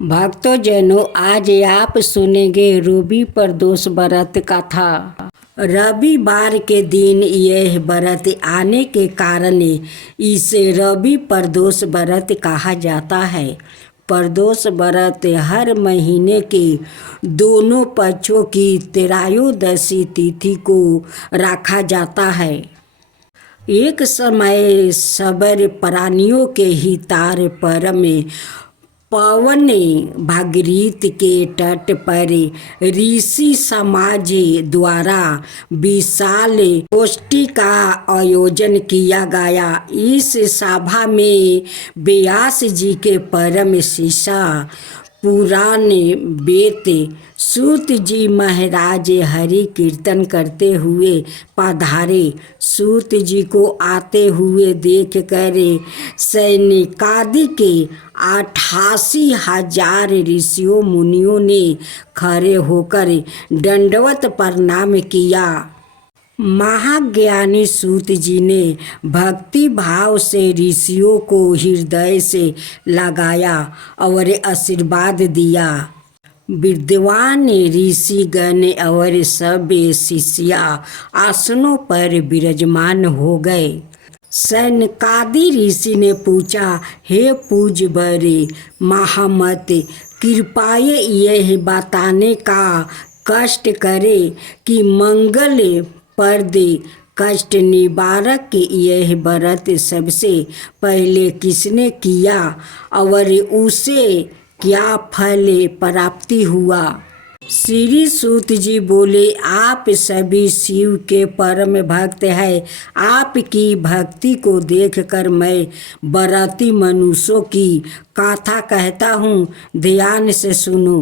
भक्तजनों, आज आप सुनेंगे रवि प्रदोष व्रत कथा। रविवार के दिन यह व्रत आने के कारण इसे रवि प्रदोष व्रत कहा जाता है। प्रदोष व्रत हर महीने के दोनों पक्षों की त्रयोदशी तिथि को रखा जाता है। एक समय सबर प्राणियों के हितार पर में पवन भागीरथ के तट पर ऋषि समाज द्वारा विशाल गोष्ठी का आयोजन किया गया। इस सभा में व्यास जी के परम शिष्य पुराण वेद सूत जी महाराज हरि कीर्तन करते हुए पधारे। सूत जी को आते हुए देख कर सैनिकादि के 88,000 ऋषियों मुनियों ने खड़े होकर दंडवत प्रणाम किया। महाज्ञानी सूत जी ने भक्ति भाव से ऋषियों को हृदय से लगाया और आशीर्वाद दिया। विद्वान ऋषिगण और सब शिष्य आसनों पर विराजमान हो गए। सनकादि ऋषि ने पूछा, हे पूज्यवर महामत, कृपया यह बताने का कष्ट करे कि मंगल प्रद कष्ट निवारक यह व्रत सबसे पहले किसने किया और उसे क्या फल प्राप्ति हुआ। श्री सूत जी बोले, आप सभी शिव के परम भक्त हैं। आपकी भक्ति को देखकर मैं व्रती मनुष्यों की कथा कहता हूँ, ध्यान से सुनो।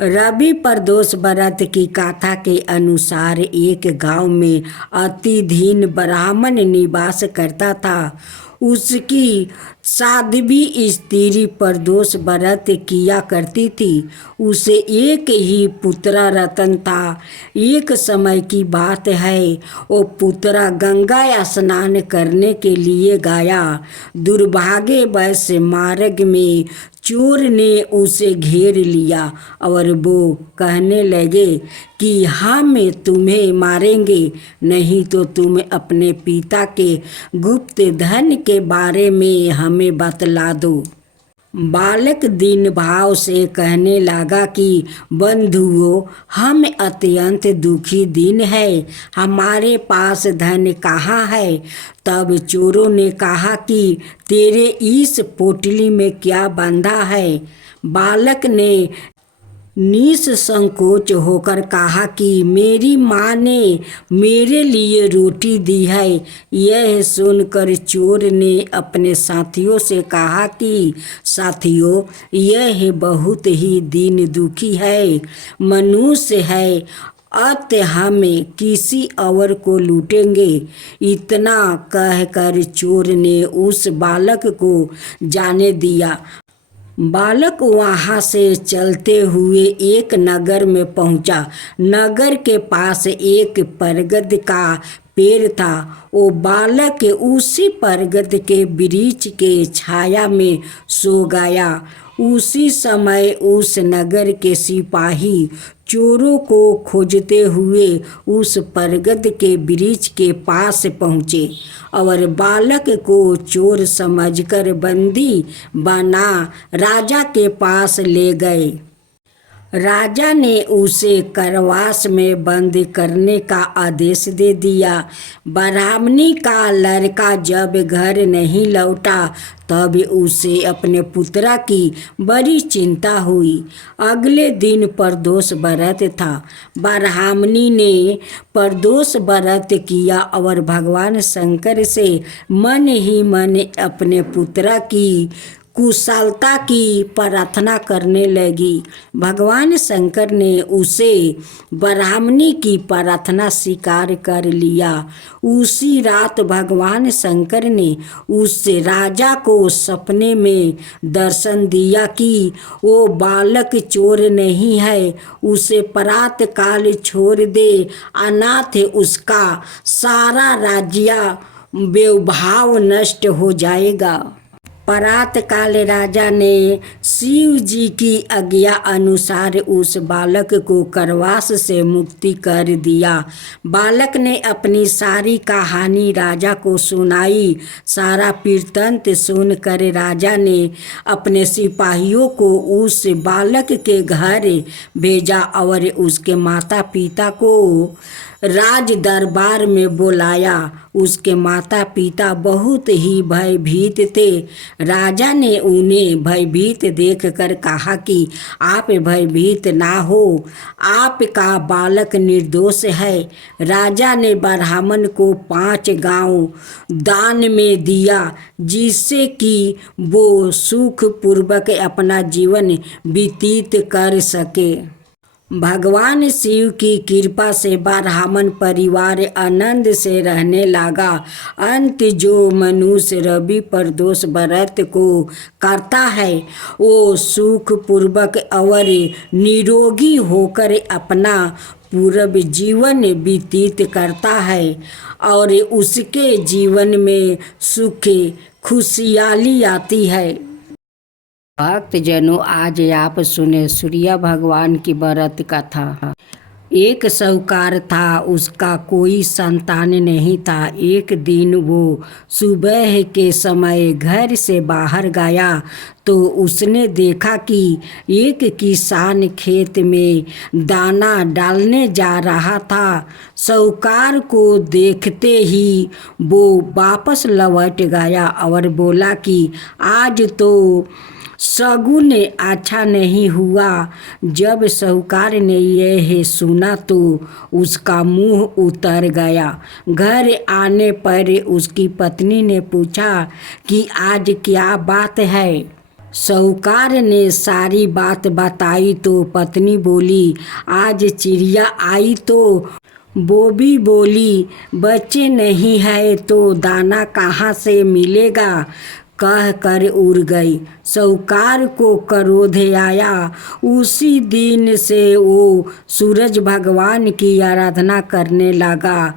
रवि प्रदोष व्रत की कथा के अनुसार एक गांव में अति दीन ब्राह्मण निवास करता था। उसकी साध्वी स्त्री प्रदोष व्रत किया करती थी। उसे एक ही पुत्र रतन था। एक समय की बात है, वो पुत्र गंगा स्नान करने के लिए गया। दुर्भाग्यवश मार्ग में चोर ने उसे घेर लिया और वो कहने लगे कि हम तुम्हें मारेंगे, नहीं तो तुम अपने पिता के गुप्त धन के बारे में हमें बतला दो। बालक दीन भाव से कहने लगा कि बंधुओं, हम अत्यंत दुखी दिन है, हमारे पास धन कहाँ है। तब चोरों ने कहा कि तेरे इस पोटली में क्या बंधा है। बालक ने निसंकोच होकर कहा कि मेरी माँ ने मेरे लिए रोटी दी है। यह सुनकर चोर ने अपने साथियों से कहा कि साथियों, यह बहुत ही दीन दुखी है, मनुष्य है, अतः हम किसी और को लूटेंगे। इतना कहकर चोर ने उस बालक को जाने दिया। बालक वहाँ से चलते हुए एक नगर में पहुँचा। नगर के पास एक बरगद का पेड़ था। वो बालक उसी बरगद के वृक्ष के छाया में सो गया। उसी समय उस नगर के सिपाही चोरों को खोजते हुए उस बरगद के वृक्ष के पास पहुँचे और बालक को चोर समझकर बंदी बना राजा के पास ले गए। राजा ने उसे कारावास में बंद करने का आदेश दे दिया। ब्राह्मणी का लड़का जब घर नहीं लौटा तब उसे अपने पुत्र की बड़ी चिंता हुई। अगले दिन प्रदोष व्रत था। ब्राह्मणी ने प्रदोष व्रत किया और भगवान शंकर से मन ही मन अपने पुत्र की कुशलता की प्रार्थना करने लगी। भगवान शंकर ने उसे ब्राह्मणी की प्रार्थना स्वीकार कर लिया। उसी रात भगवान शंकर ने उस राजा को सपने में दर्शन दिया कि वो बालक चोर नहीं है, उसे प्रातः काल छोड़ दे, अनाथ उसका सारा राज्य वैभव नष्ट हो जाएगा। प्रात काल राजा ने शिव जी की आज्ञा अनुसार उस बालक को करवास से मुक्ति कर दिया। बालक ने अपनी सारी कहानी राजा को सुनाई। सारा वृत्तांत सुनकर राजा ने अपने सिपाहियों को उस बालक के घर भेजा और उसके माता पिता को राज दरबार में बुलाया। उसके माता पिता बहुत ही भयभीत थे। राजा ने उन्हें भयभीत देखकर कहा कि आप भयभीत ना हो, आपका बालक निर्दोष है। राजा ने ब्राह्मण को 5 गांव दान में दिया, जिससे कि वो सुखपूर्वक अपना जीवन व्यतीत कर सके। भगवान शिव की कृपा से ब्राह्मण परिवार आनंद से रहने लगा। अंत जो मनुष्य रवि प्रदोष व्रत को करता है वो सुखपूर्वक और निरोगी होकर अपना पूर्व जीवन व्यतीत करता है और उसके जीवन में सुख खुशहाली आती है। भक्तजनों, आज आप सुने सूर्य भगवान की व्रत कथा। एक साहूकार था, उसका कोई संतान नहीं था। एक दिन वो सुबह के समय घर से बाहर गया तो उसने देखा कि एक किसान खेत में दाना डालने जा रहा था। साहूकार को देखते ही वो वापस लौट गया और बोला कि आज तो शगुन अच्छा नहीं हुआ। जब साहूकार ने यह सुना तो उसका मुंह उतर गया। घर आने पर उसकी पत्नी ने पूछा कि आज क्या बात है। साहूकार ने सारी बात बताई तो पत्नी बोली, आज चिड़िया आई तो वो भी बोली बच्चे नहीं है तो दाना कहाँ से मिलेगा, कह कर उड़ गई। साहूकार को क्रोध आया। उसी दिन से वो सूरज भगवान की आराधना करने लगा।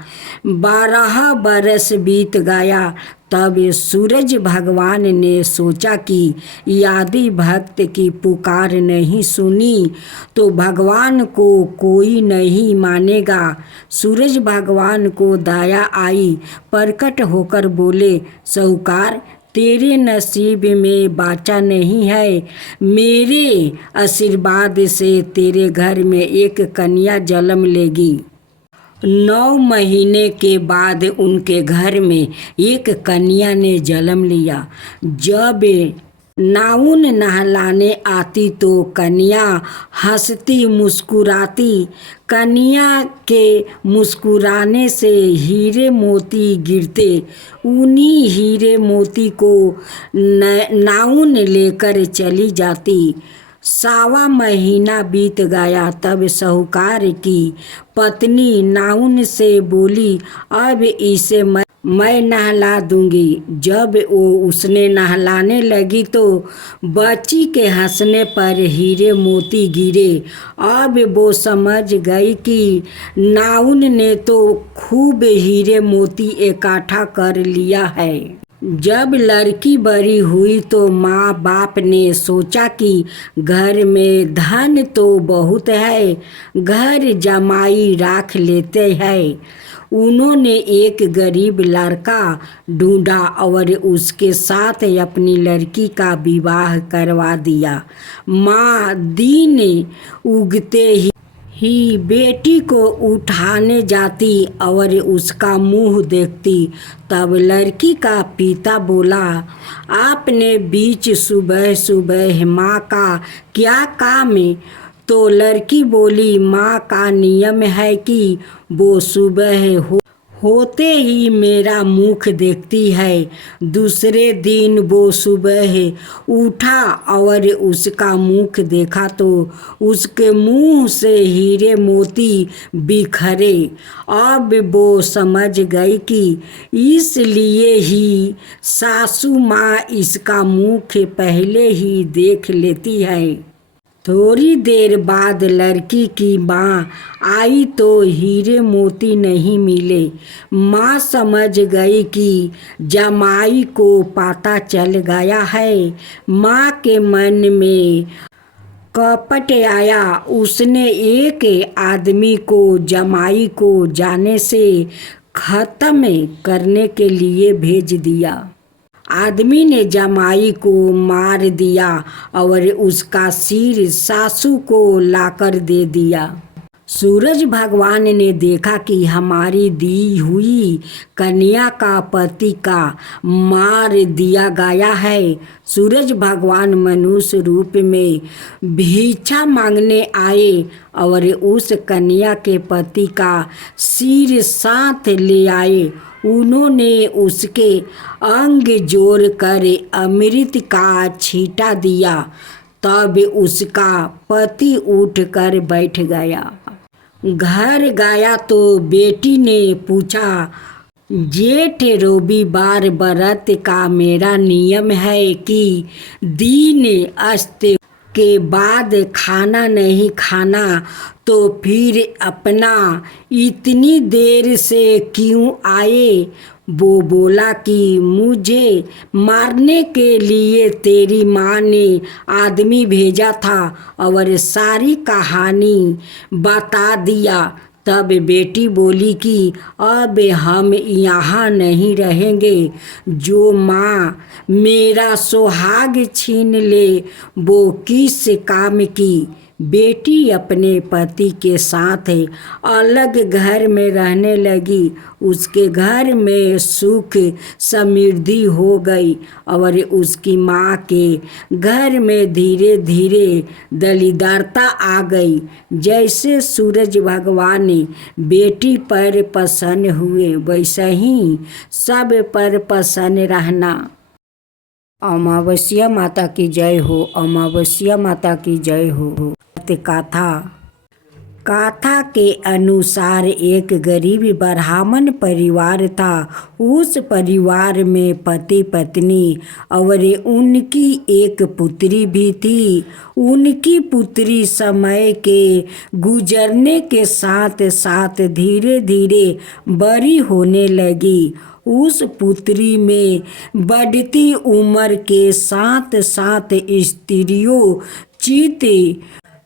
12 बरस बीत गया। तब सूरज भगवान ने सोचा कि यदि भक्त की पुकार नहीं सुनी तो भगवान को कोई नहीं मानेगा। सूरज भगवान को दया आई। प्रकट होकर बोले, साहूकार तेरे नसीब में बच्चा नहीं है। मेरे आशीर्वाद से तेरे घर में एक कन्या जन्म लेगी। 9 महीने के बाद उनके घर में एक कन्या ने जन्म लिया। जब नाउन नहलाने आती तो कन्या हंसती मुस्कुराती। कन्या के मुस्कुराने से हीरे मोती गिरते। उन्हीं हीरे मोती को नाउन लेकर चली जाती। 1.25 महीना बीत गया। तब साहूकार की पत्नी नाउन से बोली, अब इसे मैं नहला दूंगी। जब वो उसने नहलाने लगी तो बच्ची के हंसने पर हीरे मोती गिरे। अब वो समझ गई कि नाउन ने तो खूब हीरे मोती इकट्ठा कर लिया है। जब लड़की बड़ी हुई तो माँ बाप ने सोचा कि घर में धन तो बहुत है, घर जमाई रख लेते हैं। उन्होंने एक गरीब लड़का ढूंढा और उसके साथ अपनी लड़की का विवाह करवा दिया। माँ दिन उगते ही बेटी को उठाने जाती और उसका मुंह देखती। तब लड़की का पिता बोला, आपने बीच सुबह सुबह माँ का क्या काम है? तो लड़की बोली, माँ का नियम है कि वो सुबह होते ही मेरा मुख देखती है। दूसरे दिन वो सुबह उठा और उसका मुख देखा तो उसके मुंह से हीरे मोती बिखरे। अब वो समझ गई कि इसलिए ही सासू माँ इसका मुख पहले ही देख लेती है। थोड़ी देर बाद लड़की की माँ आई तो हीरे मोती नहीं मिले। माँ समझ गई कि जमाई को पता चल गया है। माँ के मन में कपट आया। उसने एक आदमी को जमाई को जाने से खत्म करने के लिए भेज दिया। आदमी ने जमाई को मार दिया और उसका सिर सासू को लाकर दे दिया। सूरज भगवान ने देखा कि हमारी दी हुई कन्या का पति का मार दिया गया है। सूरज भगवान मनुष्य रूप में भिक्षा मांगने आए और उस कन्या के पति का सिर साथ ले आए। उन्होंने उसके अंग जोड़ कर अमृत का छींटा दिया। तब उसका पति उठकर बैठ गया। घर गया तो बेटी ने पूछा, जेठ रविवार व्रत का मेरा नियम है कि दिन अस्त के बाद खाना नहीं खाना, तो फिर अपना इतनी देर से क्यों आए? वो बोला कि मुझे मारने के लिए तेरी माँ ने आदमी भेजा था और सारी कहानी बता दिया। तब बेटी बोली कि अब हम यहाँ नहीं रहेंगे। जो माँ मेरा सुहाग छीन ले वो किस काम की? बेटी अपने पति के साथ अलग घर में रहने लगी। उसके घर में सुख समृद्धि हो गई और उसकी माँ के घर में धीरे धीरे दरिद्रता आ गई। जैसे सूरज भगवान बेटी पर प्रसन्न हुए, वैसे ही सब पर प्रसन्न रहना। अमावस्या माता की जय हो। अमावस्या माता की जय हो। कथा के अनुसार एक गरीब ब्राह्मण परिवार था। उस परिवार में पति पत्नी और उनकी एक पुत्री भी थी। उनकी पुत्री समय के गुजरने के साथ साथ धीरे धीरे बड़ी होने लगी। उस पुत्री में बढ़ती उम्र के साथ साथ स्त्रियों चित्त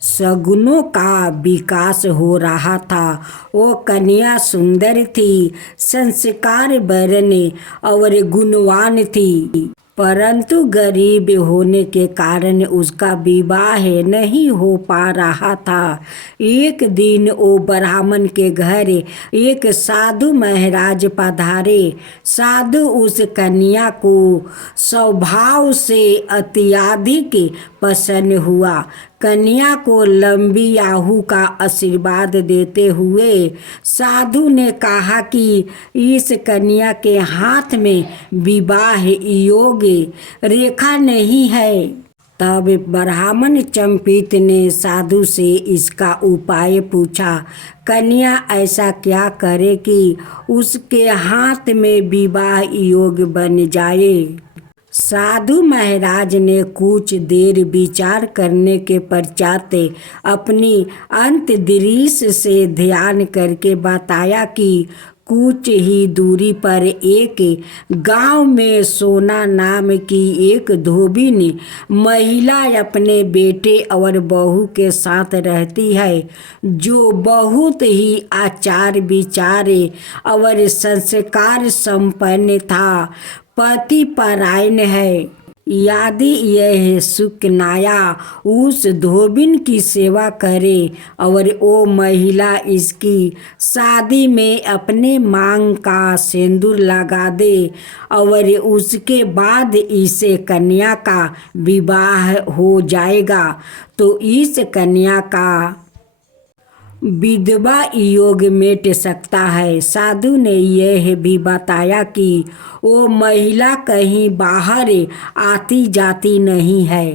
सगुनों का विकास हो रहा था। वो कन्या सुंदर थी, संस्कार वर्ण और गुणवान थी, परंतु गरीब होने के कारण उसका विवाह नहीं हो पा रहा था। एक दिन वो ब्राह्मण के घर एक साधु महाराज पधारे। साधु उस कन्या को स्वभाव से अत्यधिक पसंद हुआ। कन्या को लंबी आयु का आशीर्वाद देते हुए साधु ने कहा कि इस कन्या के हाथ में विवाह योग्य रेखा नहीं है। तब ब्राह्मण चंपित ने साधु से इसका उपाय पूछा। कन्या ऐसा क्या करे कि उसके हाथ में विवाह योग्य बन जाए? साधु महाराज ने कुछ देर विचार करने के पश्चात अपनी अंतर्दृष्टि से ध्यान करके बताया कि कुछ ही दूरी पर एक गांव में सोना नाम की एक धोबिन महिला अपने बेटे और बहू के साथ रहती है, जो बहुत ही आचार विचार और संस्कार संपन्न था। पति परायण है। यदि यह सुकन्या उस धोबिन की सेवा करे और वो महिला इसकी शादी में अपने मांग का सिंदूर लगा दे और उसके बाद इसे कन्या का विवाह हो जाएगा, तो इस कन्या का विधवा योग मिट सकता है। साधु ने यह भी बताया कि वो महिला कहीं बाहर आती जाती नहीं है।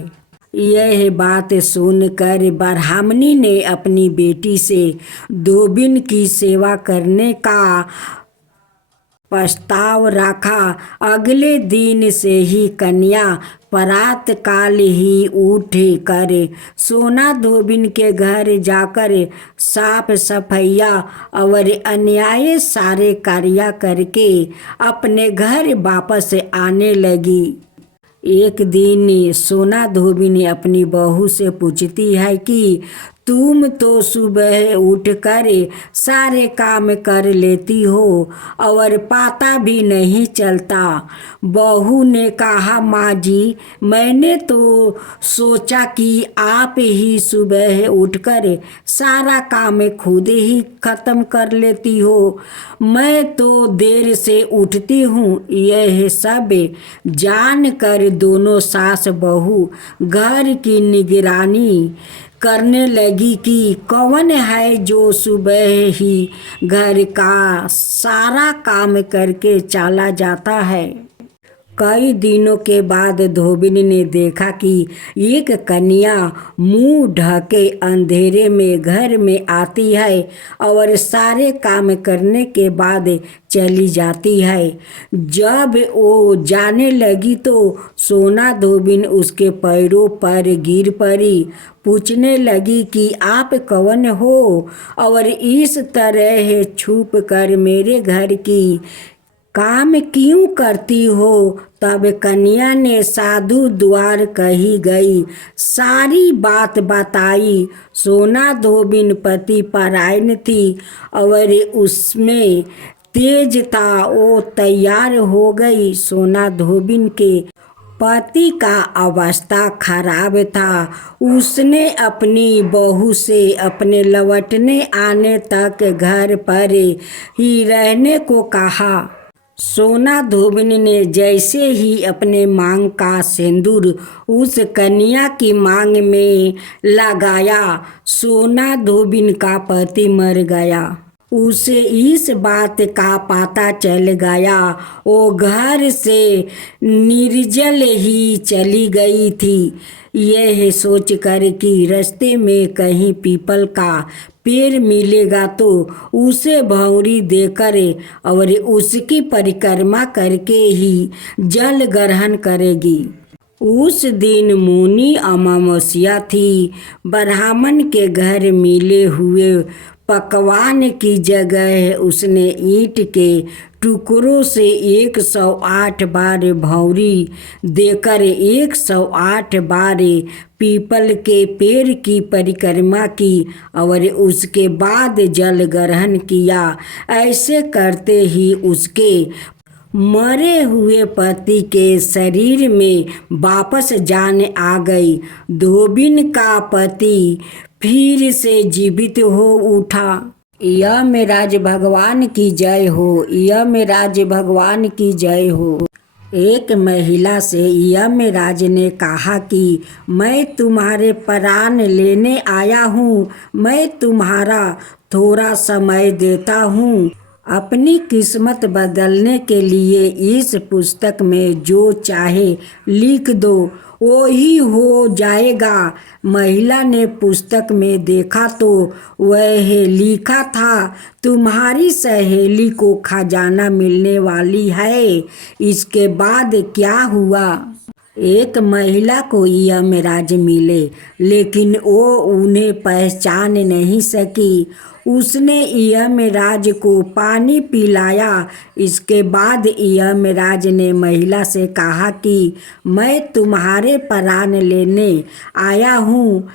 यह बात सुनकर ब्राह्मणी ने अपनी बेटी से धोबिन की सेवा करने का प्रस्ताव रखा। अगले दिन से ही कन्या प्रात काल ही उठ कर सोना धोबिन के घर जाकर साफ सफैया और अन्याय सारे कार्य करके अपने घर वापस आने लगी। एक दिन सोना धोबिन अपनी बहू से पूछती है कि तुम तो सुबह उठकर सारे काम कर लेती हो और पता भी नहीं चलता। बहू ने कहा, माँ जी, मैंने तो सोचा कि आप ही सुबह उठकर सारा काम खुद ही खत्म कर लेती हो। मैं तो देर से उठती हूँ। यह सब जानकर दोनों सास बहू घर की निगरानी करने लगी कि कौन है जो सुबह ही घर का सारा काम करके चला जाता है। कई दिनों के बाद धोबिन ने देखा कि एक कन्या मुंह ढके अंधेरे में घर में आती है और सारे काम करने के बाद चली जाती है। जब वो जाने लगी तो सोना धोबिन उसके पैरों पर गिर पड़ी। पूछने लगी कि आप कौन हो और इस तरह छुप कर मेरे घर की काम क्यों करती हो। तब कन्या ने साधु द्वार कही गई सारी बात बताई। सोना धोबिन पति परायण थी और उसमें तेज था। वो तैयार हो गई। सोना धोबिन के पति का अवस्था खराब था। उसने अपनी बहू से अपने लौटने आने तक घर पर ही रहने को कहा। सोना धोबिन ने जैसे ही अपने मांग का सिंदूर उस कन्या की मांग में लगाया, सोना धोबिन का पति मर गया। उसे इस बात का पता चल गया। वो घर से निर्जल ही चली गई थी। यह सोचकर कि रास्ते में कहीं पीपल का पेड़ मिलेगा तो उसे भौरी देकर और उसकी परिक्रमा करके ही जल ग्रहण करेगी। उस दिन मुनि अमावस्या थी। ब्राह्मण के घर मिले हुए पकवान की जगह उसने ईंट के टुकड़ों से 108 बार भौरी देकर 108 बार पीपल के पेड़ की परिक्रमा की और उसके बाद जल ग्रहण किया। ऐसे करते ही उसके मरे हुए पति के शरीर में वापस जान आ गई। धोबिन का पति फिर से जीवित हो उठा। यमराज भगवान की जय हो। यमराज भगवान की जय हो। एक महिला से यमराज ने कहा कि मैं तुम्हारे प्राण लेने आया हूँ। मैं तुम्हारा थोड़ा समय देता हूँ। अपनी किस्मत बदलने के लिए इस पुस्तक में जो चाहे लिख दो, वो ही हो जाएगा। महिला ने पुस्तक में देखा तो वह लिखा था, तुम्हारी सहेली को खजाना मिलने वाली है। इसके बाद क्या हुआ? एक महिला को यमराज मिले, लेकिन वो उन्हें पहचान नहीं सकी। उसने यमराज को पानी पिलाया। इसके बाद यमराज ने महिला से कहा कि मैं तुम्हारे प्राण लेने आया हूँ,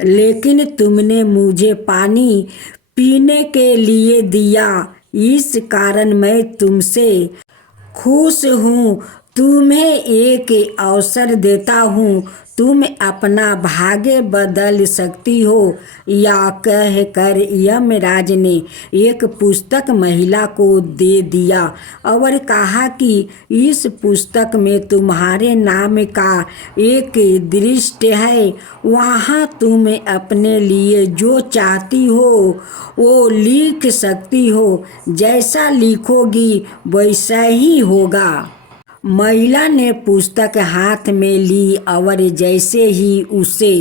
लेकिन तुमने मुझे पानी पीने के लिए दिया, इस कारण मैं तुमसे खुश हूँ। तुम्हें एक अवसर देता हूँ, तुम अपना भाग्य बदल सकती हो। या कहकर यमराज ने एक पुस्तक महिला को दे दिया और कहा कि इस पुस्तक में तुम्हारे नाम का एक दृष्टि है। वहाँ तुम अपने लिए जो चाहती हो वो लिख सकती हो। जैसा लिखोगी वैसा ही होगा। महिला ने पुस्तक हाथ में ली और जैसे ही उसे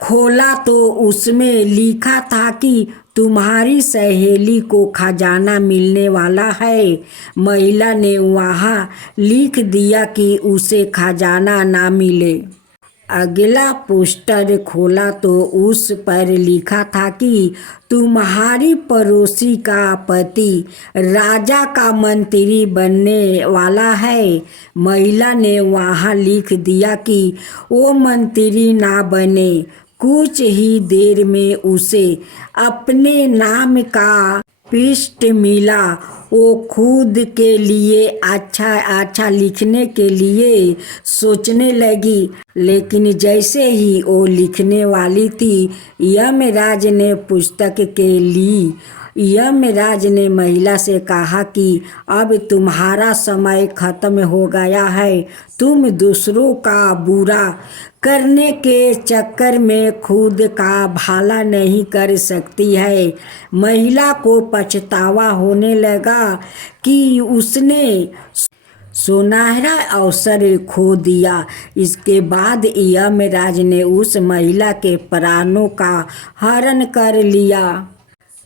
खोला तो उसमें लिखा था कि तुम्हारी सहेली को खजाना मिलने वाला है। महिला ने वहाँ लिख दिया कि उसे खजाना ना मिले। अगला पोस्टर खोला तो उस पर लिखा था कि तुम्हारी पड़ोसी का पति राजा का मंत्री बनने वाला है। महिला ने वहाँ लिख दिया कि वो मंत्री ना बने। कुछ ही देर में उसे अपने नाम का पृष्ठ मिला। वो खुद के लिए अच्छा अच्छा लिखने के लिए सोचने लगी, लेकिन जैसे ही वो लिखने वाली थी, यमराज ने पुस्तक के ली। यमराज ने महिला से कहा कि अब तुम्हारा समय खत्म हो गया है। तुम दूसरों का बुरा करने के चक्कर में खुद का भला नहीं कर सकती है। महिला को पछतावा होने लगा कि उसने सुनहरा अवसर खो दिया। इसके बाद यमराज ने उस महिला के प्राणों का हरण कर लिया।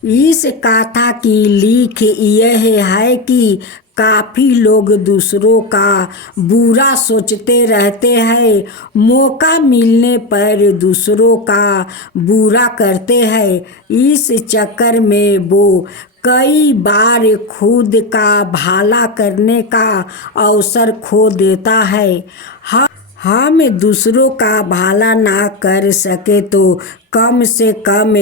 इस कथा की लिख यह है कि काफ़ी लोग दूसरों का बुरा सोचते रहते हैं, मौका मिलने पर दूसरों का बुरा करते हैं। इस चक्कर में वो कई बार खुद का भला करने का अवसर खो देता है। हम दूसरों का भला ना कर सके तो कम से कम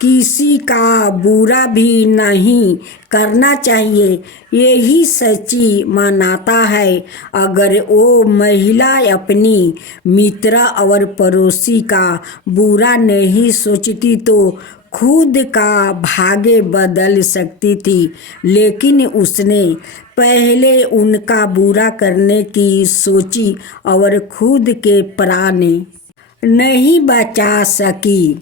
किसी का बुरा भी नहीं करना चाहिए। यही सच्ची मानवता है। अगर वो महिला अपनी मित्र और पड़ोसी का बुरा नहीं सोचती तो खुद का भाग्य बदल सकती थी, लेकिन उसने पहले उनका बुरा करने की सोची और खुद के प्राण नहीं बचा सकी।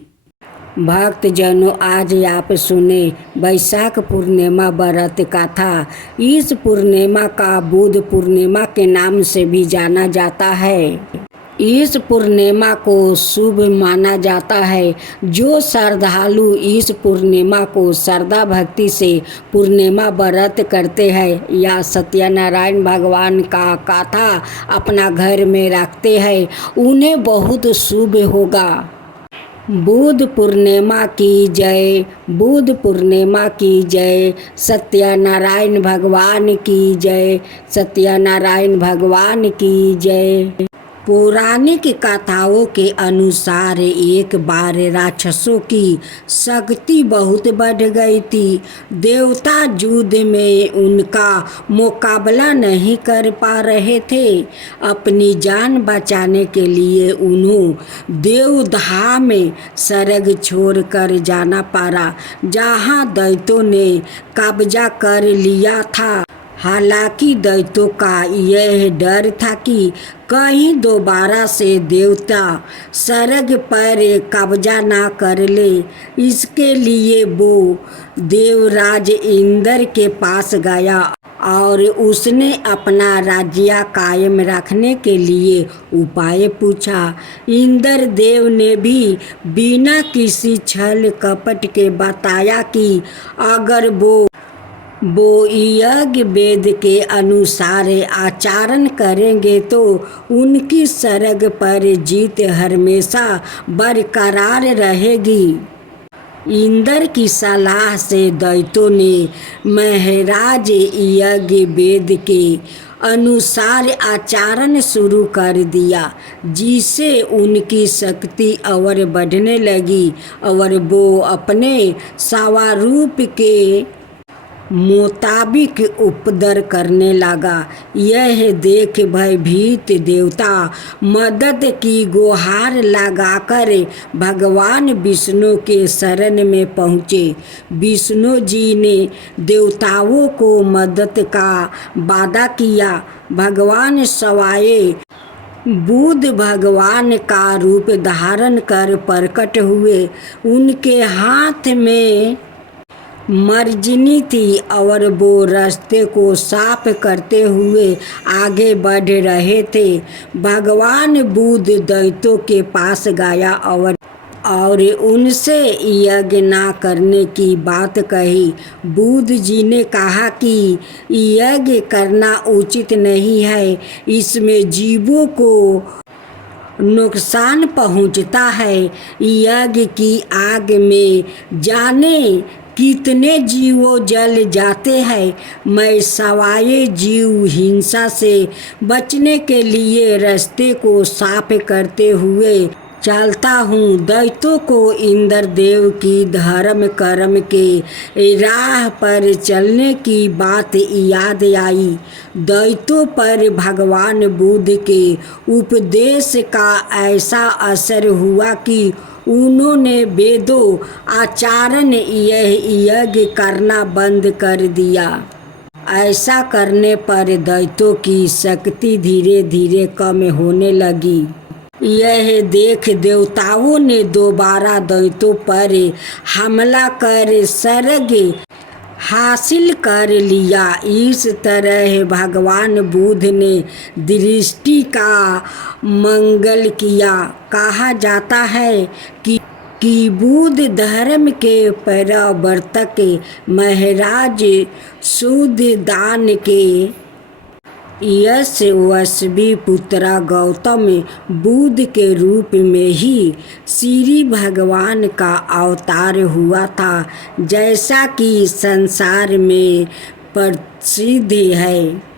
भक्तजनों, आज आप सुने वैशाख पूर्णिमा व्रत कथा। इस पूर्णिमा का बुध पूर्णिमा के नाम से भी जाना जाता है। इस पूर्णिमा को शुभ माना जाता है। जो श्रद्धालु इस पूर्णिमा को श्रद्धा भक्ति से पूर्णिमा व्रत करते हैं या सत्यनारायण भगवान का कथा अपना घर में रखते हैं, उन्हें बहुत शुभ होगा। बुध पूर्णिमा की जय। बुध पूर्णिमा की जय। सत्यनारायण भगवान की जय। सत्यनारायण भगवान की जय। पौराणिक कथाओं के अनुसार एक बार राक्षसों की शक्ति बहुत बढ़ गई थी। देवता युद्ध में उनका मुकाबला नहीं कर पा रहे थे। अपनी जान बचाने के लिए उन्होंने देवधाम में स्वर्ग छोड़कर जाना पड़ा, जहां दैत्यों ने कब्जा कर लिया था। हालांकि दैत्यों का यह डर था कि कहीं दोबारा से देवता स्वर्ग पर कब्जा ना कर ले। इसके लिए वो देवराज इंद्र के पास गया और उसने अपना राज्य कायम रखने के लिए उपाय पूछा। इंद्र देव ने भी बिना किसी छल कपट के बताया कि अगर वो यज्ञ वेद के अनुसार आचरण करेंगे तो उनकी स्वर्ग पर जीत हमेशा बरकरार रहेगी। इंद्र की सलाह से दैत्यों ने महाराज यज्ञ वेद के अनुसार आचरण शुरू कर दिया, जिससे उनकी शक्ति और बढ़ने लगी और वो अपने स्वरूप के मुताबिक उपद्रव करने लगा। यह देख भयभीत देवता मदद की गुहार लगाकर भगवान विष्णु के शरण में पहुँचे। विष्णु जी ने देवताओं को मदद का वादा किया। भगवान स्वयं बुध भगवान का रूप धारण कर प्रकट हुए। उनके हाथ में मर्जनी थी और वो रास्ते को साफ करते हुए आगे बढ़ रहे थे। भगवान बुध दैत्यों के पास गया और उनसे यज्ञ ना करने की बात कही। बुद्ध जी ने कहा कि यज्ञ करना उचित नहीं है, इसमें जीवों को नुकसान पहुंचता है। यज्ञ की आग में जाने कितने जीवों जल जाते हैं। मैं सवाए जीव हिंसा से बचने के लिए रास्ते को साफ करते हुए चलता हूँ। दैत्यों को इंद्र देव की धर्म कर्म के राह पर चलने की बात याद आई। दैत्यों पर भगवान बुद्ध के उपदेश का ऐसा असर हुआ कि उन्होंने वेदों आचरण यज्ञ करना बंद कर दिया। ऐसा करने पर दैत्यों की शक्ति धीरे धीरे कम होने लगी। यह देख देवताओं ने दोबारा दैत्यों पर हमला कर स्वर्ग हासिल कर लिया। इस तरह भगवान बुद्ध ने दृष्टि का मंगल किया। कहा जाता है कि बुद्ध धर्म के प्रवर्तक महाराज शुद्धदान के यशस्वी पुत्र गौतम बुद्ध के रूप में ही श्री भगवान का अवतार हुआ था, जैसा कि संसार में प्रसिद्ध है।